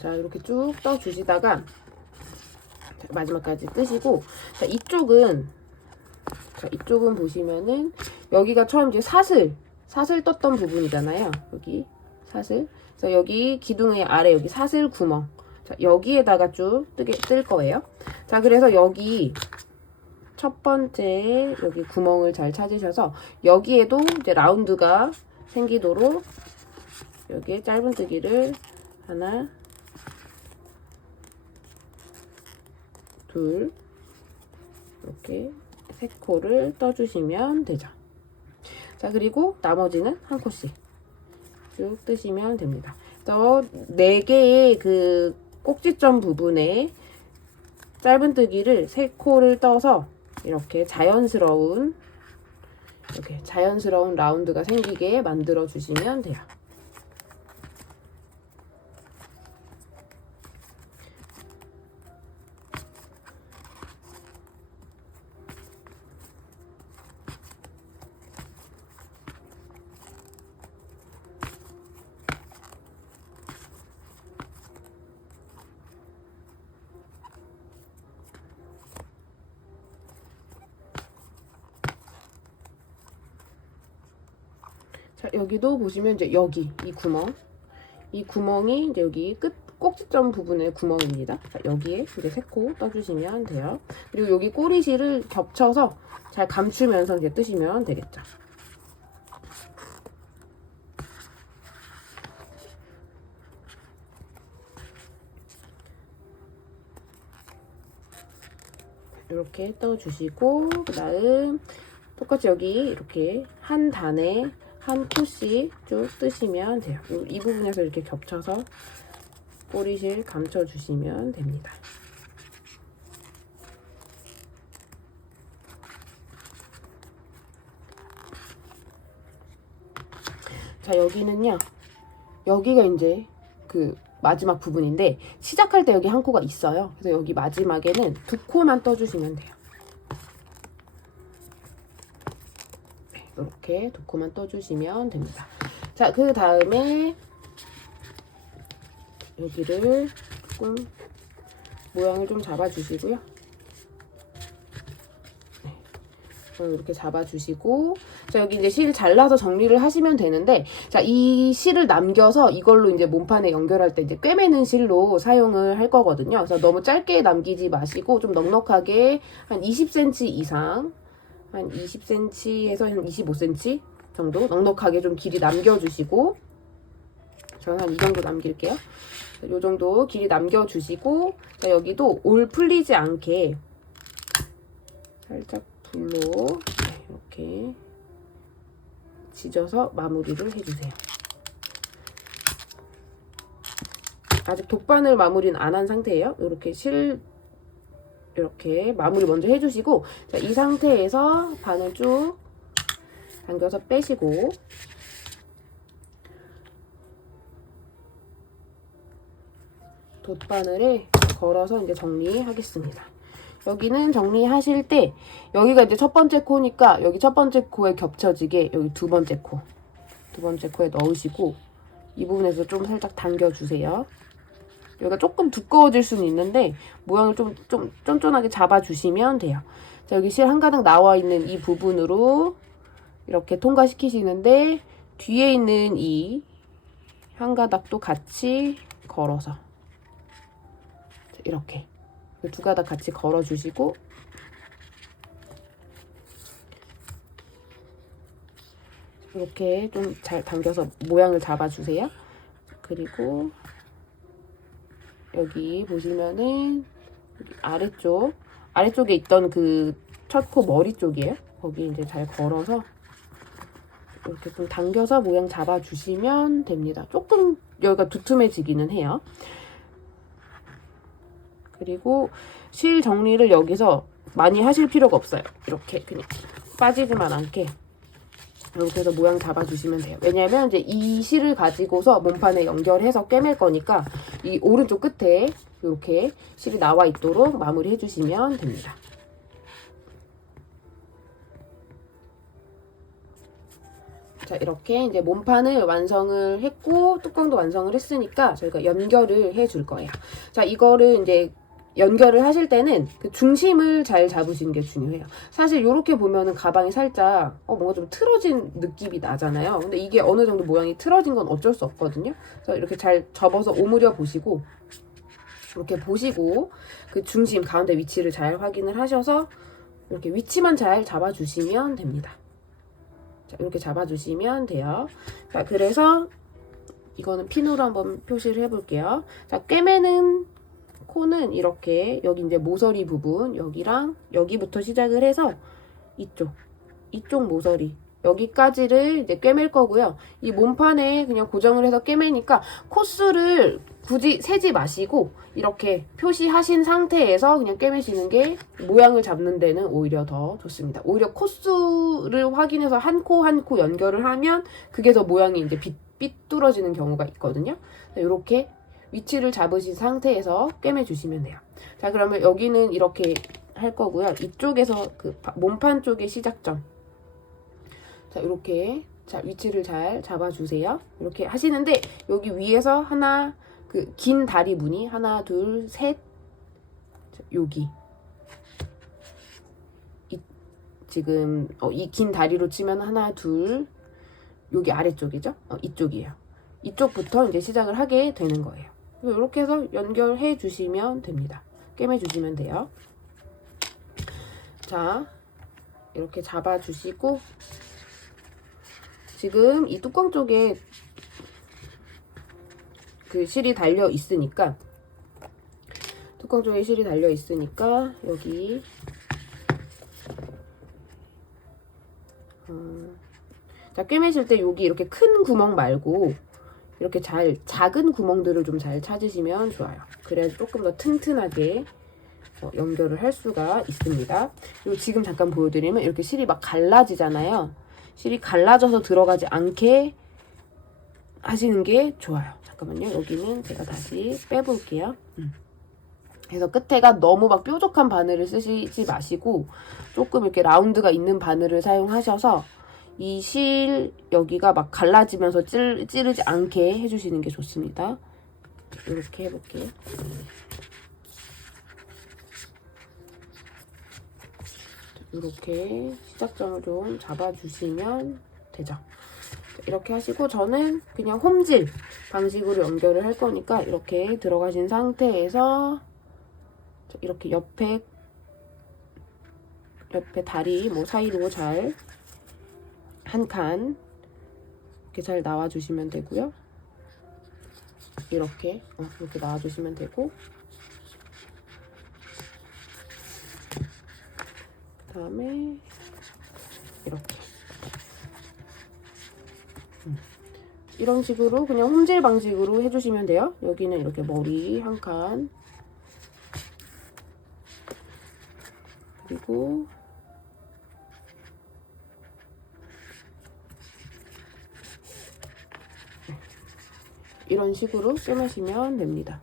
자, 이렇게 쭉 떠주시다가 마지막까지 뜨시고, 자, 이쪽은 보시면은 여기가 처음 이제 사슬 떴던 부분이잖아요. 여기 사슬. 그래서 여기 기둥의 아래 여기 사슬 구멍. 자, 여기에다가 쭉 뜰 거예요. 자, 그래서 여기 첫 번째 여기 구멍을 잘 찾으셔서 여기에도 이제 라운드가 생기도록 여기에 짧은뜨기를 하나, 둘, 이렇게 3코를 떠주시면 되죠. 자, 그리고 나머지는 한 코씩 쭉 뜨시면 됩니다. 그래서 4개의 그 꼭지점 부분에 짧은뜨기를 3코를 떠서 이렇게 자연스러운 라운드가 생기게 만들어 주시면 돼요. 자, 여기도 보시면 이제 여기 이 구멍이 이제 여기 끝 꼭지점 부분의 구멍입니다. 자, 여기에 이제 3코 떠주시면 돼요. 그리고 여기 꼬리실을 겹쳐서 잘 감추면서 이제 뜨시면 되겠죠. 이렇게 떠주시고, 그다음 똑같이 여기 이렇게 한 단에 한 코씩 쭉 뜨시면 돼요. 이 부분에서 이렇게 겹쳐서 꼬리실 감춰주시면 됩니다. 자, 여기는요. 여기가 이제 그 마지막 부분인데 시작할 때 여기 한 코가 있어요. 그래서 여기 마지막에는 2코만 떠주시면 돼요. 이렇게 2코만 떠주시면 됩니다. 자, 그 다음에 여기를 조금 모양을 좀 잡아주시고요. 이렇게 잡아주시고, 자, 여기 이제 실 잘라서 정리를 하시면 되는데, 자, 이 실을 남겨서 이걸로 이제 몸판에 연결할 때 이제 꿰매는 실로 사용을 할 거거든요. 그래서 너무 짧게 남기지 마시고 좀 넉넉하게 한 20cm 이상, 한 20cm에서 한 25cm 정도 넉넉하게 좀 길이 남겨주시고, 저는 한 이 정도 남길게요. 이 정도 길이 남겨주시고, 자, 여기도 올 풀리지 않게 살짝 불로 이렇게 지져서 마무리를 해주세요. 아직 돗바늘 마무리는 안 한 상태예요. 이렇게 이렇게 마무리 먼저 해주시고, 자, 이 상태에서 바늘 쭉 당겨서 빼시고, 돗바늘에 걸어서 이제 정리하겠습니다. 여기는 정리하실 때 여기가 이제 첫 번째 코니까 여기 첫 번째 코에 겹쳐지게 여기 두 번째 코에 넣으시고, 이 부분에서 좀 살짝 당겨주세요. 여기가 조금 두꺼워질 수는 있는데 모양을 좀 쫀쫀하게 잡아주시면 돼요. 자, 여기 실 한 가닥 나와 있는 이 부분으로 이렇게 통과시키시는데 뒤에 있는 이 한 가닥도 같이 걸어서 이렇게 두 가닥 같이 걸어주시고 이렇게 좀 잘 당겨서 모양을 잡아주세요. 그리고 여기 보시면은 여기 아래쪽에 있던 그 첫 코 머리 쪽이에요. 거기 이제 잘 걸어서 이렇게 좀 당겨서 모양 잡아주시면 됩니다. 조금 여기가 두툼해지기는 해요. 그리고 실 정리를 여기서 많이 하실 필요가 없어요. 이렇게 그냥 빠지지만 않게 이렇게 해서 모양 잡아주시면 돼요. 왜냐면 이제 이 실을 가지고서 몸판에 연결해서 꿰맬 거니까 이 오른쪽 끝에 이렇게 실이 나와 있도록 마무리 해주시면 됩니다. 자, 이렇게 이제 몸판을 완성을 했고 뚜껑도 완성을 했으니까 저희가 연결을 해줄 거예요. 자, 이거를 이제 연결을 하실 때는 그 중심을 잘 잡으시는 게 중요해요. 사실 이렇게 보면은 가방이 살짝 뭔가 좀 틀어진 느낌이 나잖아요. 근데 이게 어느 정도 모양이 틀어진 건 어쩔 수 없거든요. 그래서 이렇게 잘 접어서 오므려 보시고 이렇게 보시고 그 중심 가운데 위치를 잘 확인을 하셔서 이렇게 위치만 잘 잡아주시면 됩니다. 자, 이렇게 잡아주시면 돼요. 자, 그래서 이거는 핀으로 한번 표시를 해볼게요. 자, 꿰매는 코는 이렇게 여기 이제 모서리 부분 여기랑 여기부터 시작을 해서 이쪽 모서리 여기까지를 이제 꿰맬 거고요. 이 몸판에 그냥 고정을 해서 꿰매니까 코수를 굳이 세지 마시고 이렇게 표시하신 상태에서 그냥 꿰매시는 게 모양을 잡는 데는 오히려 더 좋습니다. 오히려 코수를 확인해서 한 코 한 코 연결을 하면 그게 더 모양이 이제 삐뚤어지는 경우가 있거든요. 이렇게 위치를 잡으신 상태에서 꿰매 주시면 돼요. 자, 그러면 여기는 이렇게 할 거고요. 이쪽에서 그 몸판 쪽의 시작점. 자, 이렇게 자, 위치를 잘 잡아주세요. 이렇게 하시는데 여기 위에서 하나 그 긴 다리 무늬 하나 둘 셋 여기 지금 이 긴 다리로 치면 하나 둘 여기 아래쪽이죠? 이쪽이에요. 이쪽부터 이제 시작을 하게 되는 거예요. 이렇게 해서 연결해 주시면 됩니다. 꿰매 주시면 돼요. 자, 이렇게 잡아 주시고 지금 이 뚜껑 쪽에 그 실이 달려 있으니까 뚜껑 쪽에 실이 달려 있으니까 여기 자, 꿰매실 때 여기 이렇게 큰 구멍 말고 이렇게 작은 구멍들을 좀 잘 찾으시면 좋아요. 그래야 조금 더 튼튼하게 연결을 할 수가 있습니다. 그리고 지금 잠깐 보여드리면 이렇게 실이 막 갈라지잖아요. 실이 갈라져서 들어가지 않게 하시는 게 좋아요. 잠깐만요. 여기는 제가 다시 빼볼게요. 그래서 끝에가 너무 막 뾰족한 바늘을 쓰시지 마시고 조금 이렇게 라운드가 있는 바늘을 사용하셔서 이 실 여기가 막 갈라지면서 찌르지 않게 해주시는 게 좋습니다. 이렇게 해볼게요. 이렇게 시작점을 좀 잡아주시면 되죠. 이렇게 하시고 저는 그냥 홈질 방식으로 연결을 할 거니까 이렇게 들어가신 상태에서 이렇게 옆에 다리 뭐 사이로 잘 한 칸 이렇게 잘 나와주시면 되고요. 이렇게 나와주시면 되고 그 다음에 이렇게 이런 식으로 그냥 홈질 방식으로 해주시면 돼요. 여기는 이렇게 머리 한 칸 그리고 이런 식으로 꿰매시면 됩니다.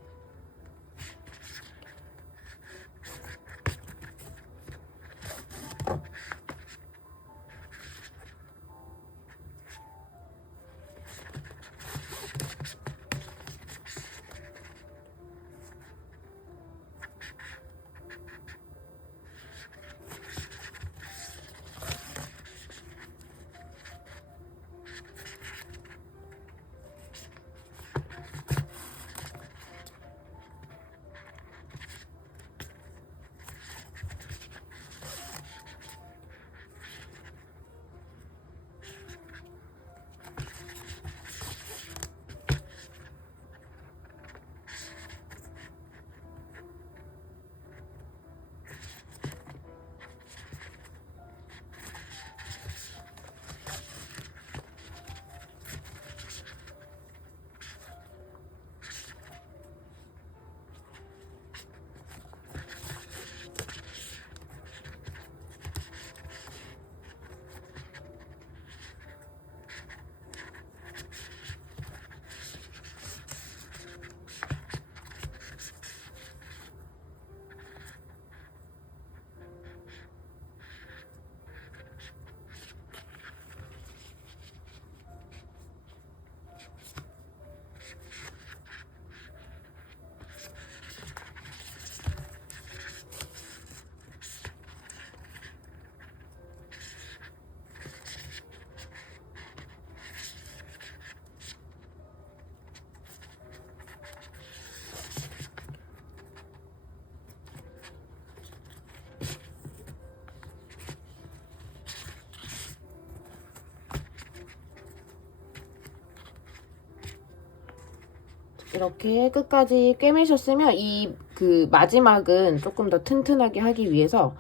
이렇게 끝까지 꿰매셨으면 이 그 마지막은 조금 더 튼튼하게 하기 위해서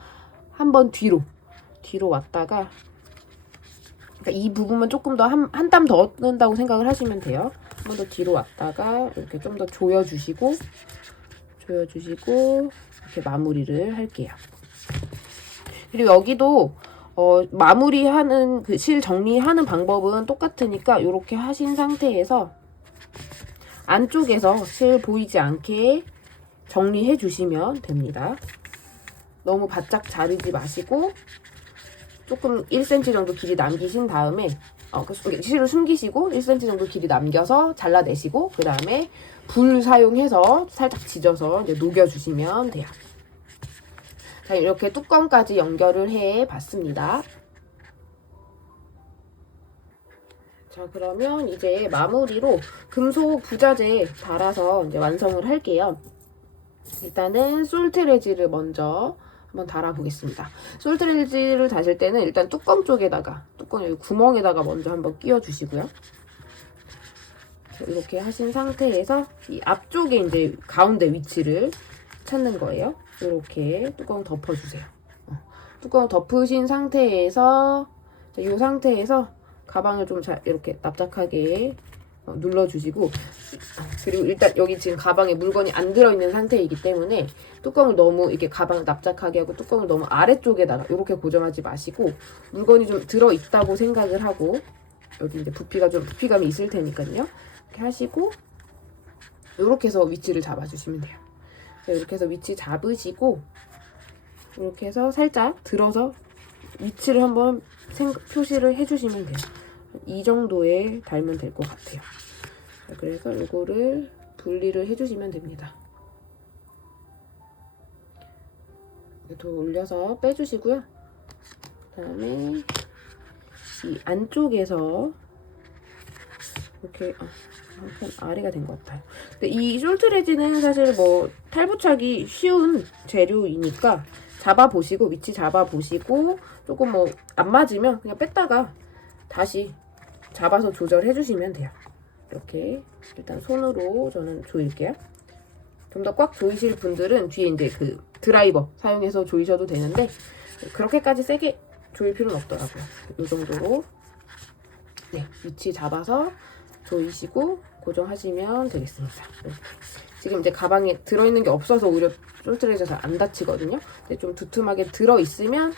한번 뒤로 왔다가, 그러니까 이 부분만 조금 더 한 땀 더 넣는다고 생각을 하시면 돼요. 한 번 더 뒤로 왔다가 이렇게 좀 더 조여주시고 이렇게 마무리를 할게요. 그리고 여기도 마무리하는 그 실 정리하는 방법은 똑같으니까 이렇게 하신 상태에서 안쪽에서 실 보이지 않게 정리해 주시면 됩니다. 너무 바짝 자르지 마시고 조금 1cm 정도 길이 남기신 다음에 실을 숨기시고 1cm 정도 길이 남겨서 잘라내시고, 그 다음에 불 사용해서 살짝 지져서 이제 녹여주시면 돼요. 자, 이렇게 뚜껑까지 연결을 해 봤습니다. 자, 그러면 이제 마무리로 금속 부자재 달아서 이제 완성을 할게요. 일단은 솔트레지를 먼저 한번 달아보겠습니다. 솔트레지를 다실 때는 일단 뚜껑 쪽에다가, 뚜껑 여기 구멍에다가 먼저 한번 끼워주시고요. 이렇게 하신 상태에서 이 앞쪽에 이제 가운데 위치를 찾는 거예요. 이렇게 뚜껑 덮어주세요. 뚜껑 덮으신 상태에서 이 상태에서 가방을 좀 잘 이렇게 납작하게 눌러주시고, 그리고 일단 여기 지금 가방에 물건이 안 들어있는 상태이기 때문에 뚜껑을 너무 이렇게 가방을 납작하게 하고 뚜껑을 너무 아래쪽에다가 이렇게 고정하지 마시고, 물건이 좀 들어있다고 생각을 하고, 여기 이제 부피감이 있을 테니까요. 이렇게 하시고 이렇게 해서 위치를 잡아주시면 돼요. 이렇게 해서 위치 잡으시고 이렇게 해서 살짝 들어서 위치를 한번 표시를 해주시면 돼요. 이 정도에 달면 될 것 같아요. 그래서 이거를 분리를 해주시면 됩니다. 더 올려서 빼주시고요. 그 다음에 이 안쪽에서 이렇게 한편 아래가 된 것 같아요. 근데 이 솔트레지는 사실 뭐 탈부착이 쉬운 재료이니까 잡아보시고, 위치 잡아보시고, 조금 뭐 안 맞으면 그냥 뺐다가 다시 잡아서 조절해 주시면 돼요. 이렇게 일단 손으로 저는 조일게요. 좀 더 꽉 조이실 분들은 뒤에 이제 그 드라이버 사용해서 조이셔도 되는데 그렇게까지 세게 조일 필요는 없더라고요. 이 정도로 위치 잡아서 조이시고 고정하시면 되겠습니다. 이렇게. 지금 이제 가방에 들어있는 게 없어서 오히려 솔트레지가 잘 안 닫히거든요. 근데 좀 두툼하게 들어있으면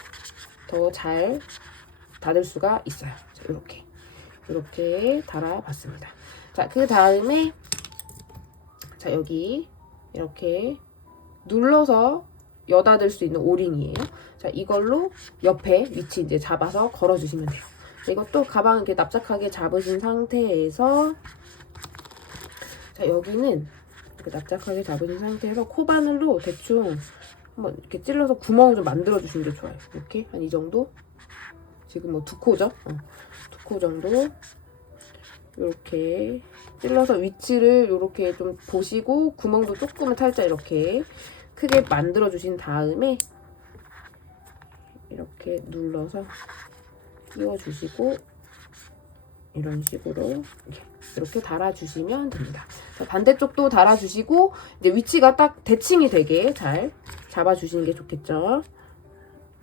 더 잘 닫을 수가 있어요. 자, 이렇게 달아봤습니다. 자, 그 다음에 자, 여기 이렇게 눌러서 여닫을 수 있는 오링이에요. 자, 이걸로 옆에 위치 이제 잡아서 걸어주시면 돼요. 이것도 가방 이렇게 납작하게 잡으신 상태에서, 자, 여기는 이렇게 납작하게 잡으신 상태에서 코바늘로 대충 한번 이렇게 찔러서 구멍을 좀 만들어 주시는 게 좋아요. 이렇게 한 이 정도. 지금 뭐 2코죠? 2코 정도. 이렇게 찔러서 위치를 이렇게 좀 보시고 구멍도 조금은 살짝 이렇게 크게 만들어 주신 다음에 이렇게 눌러서 끼워 주시고 이런 식으로 이렇게 달아주시면 됩니다. 반대쪽도 달아주시고 이제 위치가 딱 대칭이 되게 잘 잡아주시는 게 좋겠죠.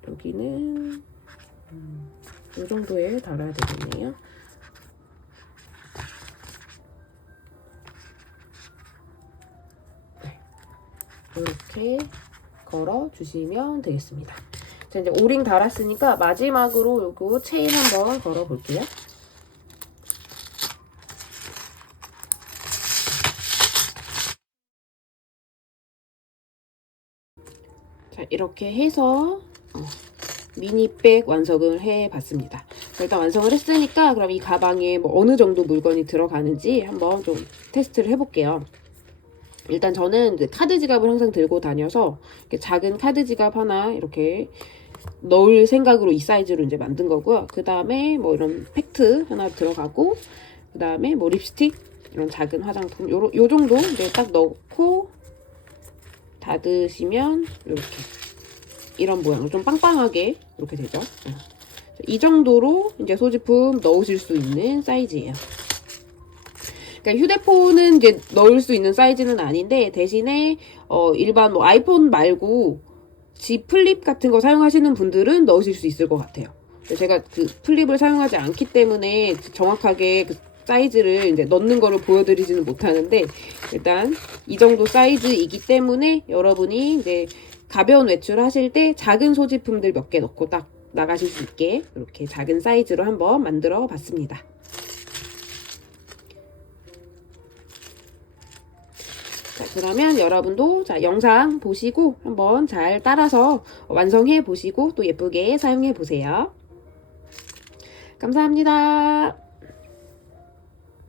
여기는 이 정도에 달아야 되겠네요. 이렇게 걸어주시면 되겠습니다. 자, 이제 오링 달았으니까 마지막으로 요거 체인 한번 걸어 볼게요. 자, 이렇게 해서 미니백 완성을 해봤습니다. 일단 완성을 했으니까 그럼 이 가방에 뭐 어느 정도 물건이 들어가는지 한번 좀 테스트를 해볼게요. 일단 저는 이제 카드 지갑을 항상 들고 다녀서 이렇게 작은 카드 지갑 하나 이렇게 넣을 생각으로 이 사이즈로 이제 만든 거고요. 그 다음에 뭐 이런 팩트 하나 들어가고, 그 다음에 뭐 립스틱, 이런 작은 화장품 요 정도 이제 딱 넣고 닫으시면 이렇게 이런 모양으로 좀 빵빵하게 이렇게 되죠. 이 정도로 이제 소지품 넣으실 수 있는 사이즈예요. 그러니까 휴대폰은 이제 넣을 수 있는 사이즈는 아닌데 대신에 일반 뭐 아이폰 말고 G 플립 같은 거 사용하시는 분들은 넣으실 수 있을 것 같아요. 제가 그 플립을 사용하지 않기 때문에 정확하게 그 사이즈를 이제 넣는 거를 보여드리지는 못하는데 일단 이 정도 사이즈이기 때문에 여러분이 이제 가벼운 외출 하실 때 작은 소지품들 몇 개 넣고 딱 나가실 수 있게 이렇게 작은 사이즈로 한번 만들어 봤습니다. 자, 그러면 여러분도 자, 영상 보시고 한번 잘 따라서 완성해 보시고 또 예쁘게 사용해 보세요. 감사합니다.